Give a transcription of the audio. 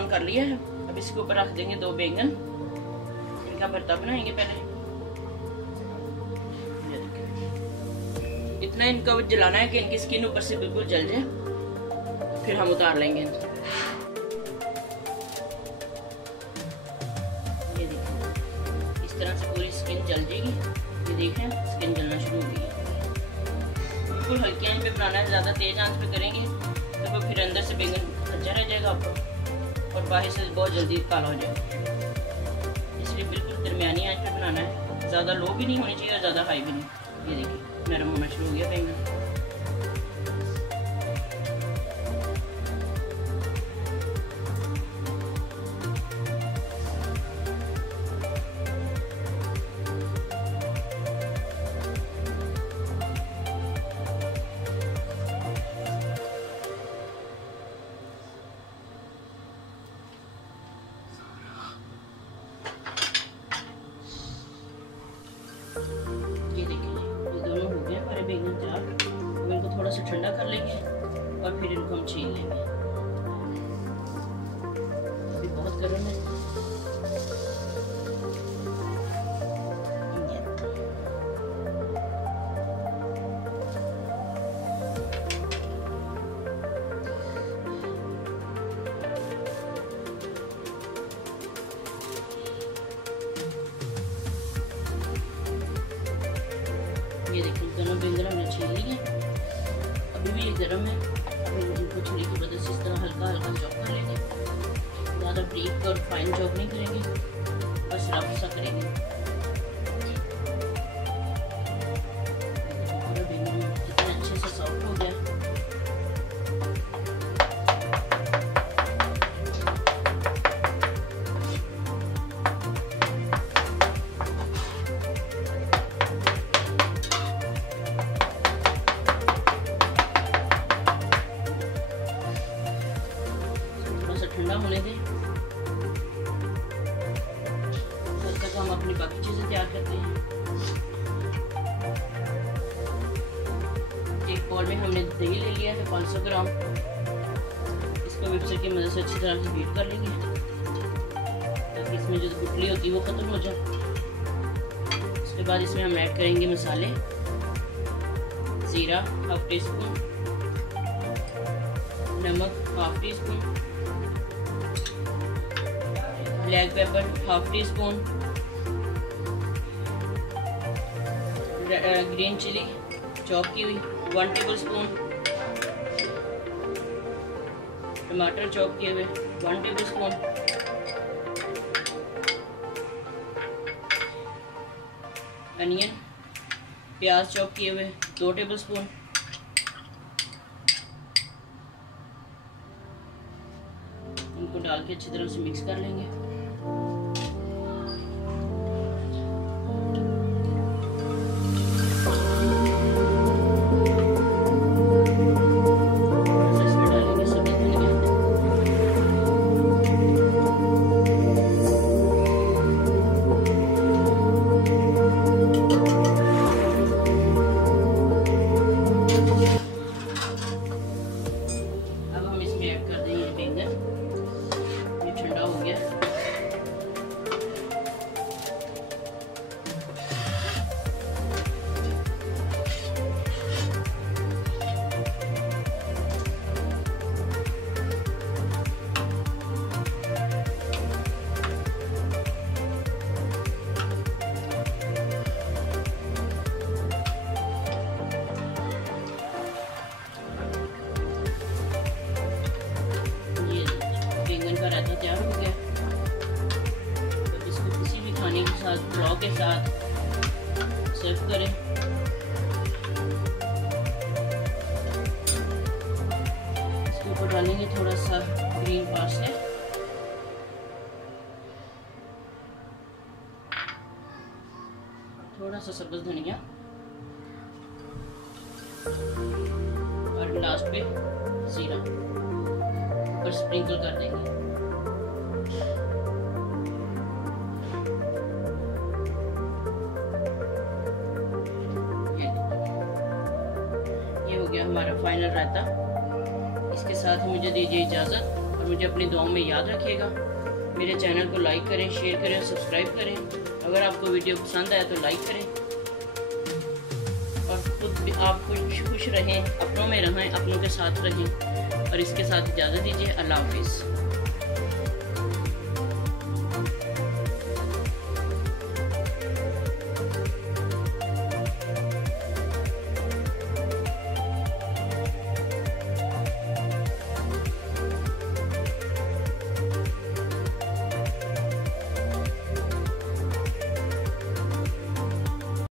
Brown कर लिया है। अब इसके ऊपर रख देंगे 2 बैंगन, इनका भरता बनाएंगे पहले। इतना इनको जलाना है कि इनकी स्किन ऊपर से बिल्कुल जल जाए, फिर हम उतार लेंगे। ये देखिए इस तरह से पूरी स्किन जल जाएगी। ये देखें स्किन जलना शुरू हो गई है। बिल्कुल हल्की आंच पे बनाना है, ज़्यादा तेज आंच पे करेंगे तो वो फिर अंदर से बैंगन कच्चा रह जाएगा आपको और बाहर से बहुत जल्दी काला हो जाएगा। इसलिए बिल्कुल दरमियानी आंच पे बनाना है, ज़्यादा लो भी नहीं होनी चाहिए और ज़्यादा हाई भी नहीं। ये देखिए नरम होना शुरू हो गया बैंगन। ये देखिए ये दोनों हो गए हमारे बैंगन तैयार। अब इनको थोड़ा सा ठंडा कर लेंगे और फिर इनको हम छील लेंगे। अभी बहुत गर्म है। ये देखिए दोनों बैंगन हमने छील लिए, अभी भी ये गर्म है। अब इनको छुरी की मदद से इस तरह हल्का हल्का चॉप कर लेंगे। ज़्यादा ब्रीक और फाइन चॉप नहीं करेंगे, बस रफ सा करेंगे। पूरा बैंगन कितने अच्छे से सॉफ्ट हो गया। ठंडा होने दें, तब तक हम अपनी बाकी चीज़ें तैयार करते हैं। एक बॉल में हमने दही ले लिया है 500 ग्राम। इसको मिक्सर की मदद से अच्छी तरह से बीट कर लेंगे ताकि इसमें जो गुठली होती है वो ख़त्म हो जाए। उसके बाद इसमें हम ऐड करेंगे मसाले। ज़ीरा 1/2 टीस्पून, नमक 1/2 teaspoon, black pepper 1/2 teaspoon, green chilli chop की हुई 1 टेबलस्पून, टमाटर चॉप किए हुए 1 टेबलस्पून, अनियन प्याज चॉप किए हुए 2 टेबलस्पून, इनको डाल के अच्छी तरह से मिक्स कर लेंगे। रायता तैयार हो गया। तो इसको किसी भी खाने के साथ, पुलाव के साथ सर्व करें। इसके ऊपर डालेंगे थोड़ा सा ग्रीन पार्सले, थोड़ा सा सब्ज धनिया और लास्ट पे जीरा ऊपर स्प्रिंकल कर देंगे। ये हो गया हमारा फाइनल रायता। इसके साथ ही मुझे दीजिए इजाज़त। और मुझे अपनी दुआओं में याद रखिएगा। मेरे चैनल को लाइक करें, शेयर करें और सब्सक्राइब करें। अगर आपको वीडियो पसंद आया तो लाइक करें और खुद भी आप खुश रहें, अपनों में रहें, अपनों के साथ रहें। और इसके साथ इजाज़त दीजिए। अल्लाह हाफिज़।